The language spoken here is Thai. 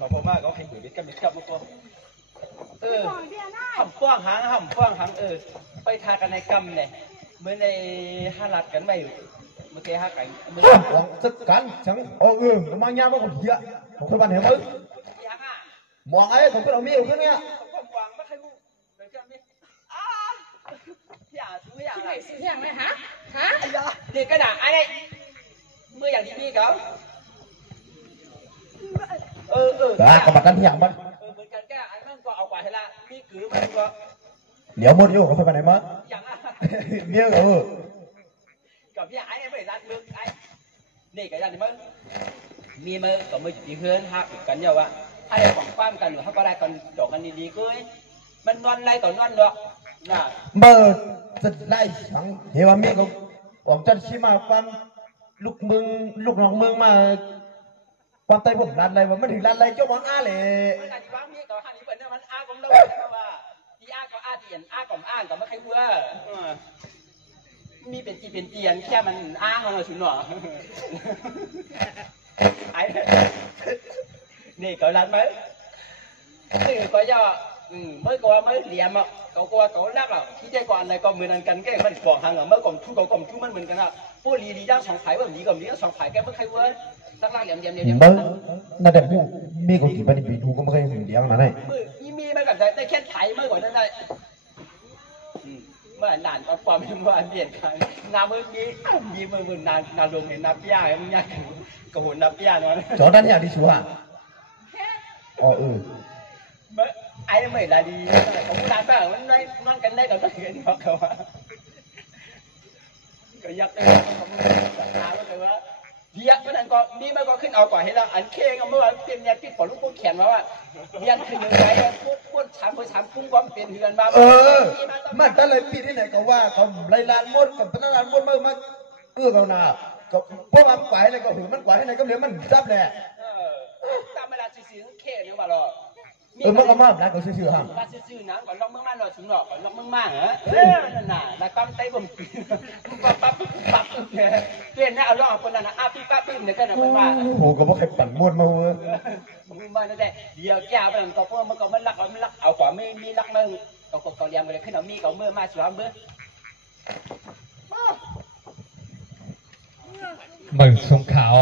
บอกผมว่าเขาเห็นอยู่ดิกับลูกตัวห่ำฟ้องหางไปทากันในกำเนี่ยเมื่อในห้าหลักกันไปเมื่อกี้ห้ากันเมื่อจัดการฉันมางานมาคนเดียวผมเคยบันเห็นมั้ยมองไอ้ผมก็เอามีดขึ้นเนี่ยผมวางไม่ใครรู้เลยกันนี่อย่าอย่างไรฮะเด็กกระดาษไอ้เนี่ยเมื่ออย่างที่พี่เขากับบัตรกันที่อย่างมันเหมือนกันแกไอ้มันก็เอากว่าให้ละพี่กือมันก็เหลียวหมดอยู่ผมเคยบันเห็นมั้ยอย่างเนี่ยกับพี่ไอ้เนี่ยไม่รัดมึงไอ้นี่กับยันมึงมีมือกับมือจีเฮือนหักกันเยอะวะให้ของความกันหรือเขาก็ได้กันจบกันดีๆก็มันนอนไรก่อนนอนหรอกนะเมื่อจะไล่ฉังเห็นว่ามีก็ออกจัดชิมาความลูกน้องมึงมาความใจผมรันอะไรวะไม่ถึงรันอะไรเจ้ามันเลยมันอาจจะว่ามีก็หันนี้เป็นมันผมเล่าเพราะว่าที่ก็เตียนกับก็ไม่ใครเพื่อมีเป็นจีเป็นเตียนแค่มันของเราชุนหรอไอ้นี่ก็รันไหมนี่ก็ย่อmới qua mới liệm ạ cậu lắc à khi chơi còn này còn mình ăn cắn cái mình bỏ hàng ở mới còn thu mình cái nào vô lì đi ra sòng phải bởi vì cầm lý sòng phải cái mới hay quên lắc liệm mớiน่าแต่ผู้มีคนที่เป็นปีทูก็ไม่เคยเห็นเดียวนั่นเองมีไม่กับใจแต่แค่ไถไม่ก่อนนั่นได้เมื่อนานก็ความเป็นว่าเปลี่ยนกันนาเมื่อกี้มีมือนานลงเห็นนาปี้มึงยังกระหุ่นนาปี้เนาะจอด้านนี้ดิชัวไอ้ไม่ละดีผมร้านบ้างมันนั่งกันได้ก่อนต้องเห็นเขาเขาก็ยักษ์ได้เขาถามเลยว่าเดียกมันนั่นก็มีมันก็ขึ้นเอากว่าให้เราอันเคงเมื่อวานเป็นเนี่ยพี่ฝนลูกปุ๊บเขียนมาว่าเรียนคือยังไงปุ๊บถามปุ้งก็เป็นเฮือนมามันตั้งเลยปีที่ไหนก็ว่าเขาไล่ลานมดกับพนักงานมดมาเขาหนาก็พวกมันไหวเลยก็หือมันไหวไหนก็เหลือมันจับแน่ตามเวลาซื้อเคเนี่ยมาหรอมันก็มากนะก็ซื้อห้ามก็ซื้อนะก่อนลองเมื่อมันหรอถึงหรอกก่อนลองเมื่อมันเหรอนั่นน่ะแล้วก็ไต้บ่มปั๊บเนี่ยเปลี่ยนนะเอาลองคนนั้นนะพี่ป้าปิ้มเนี่ยก็นะมันว่าโหก็บอกใครปั่นมดมาเว้ยมึงมานั่นแหละเดี๋ยวแก้ไปมันก็เพราะมันก็มันลักเอากว่าไม่มีลักมึงก็เลี้ยงไปเลยขึ้นเอามีก็เมื่อมาสวมเมื่อเหมือนสงขาว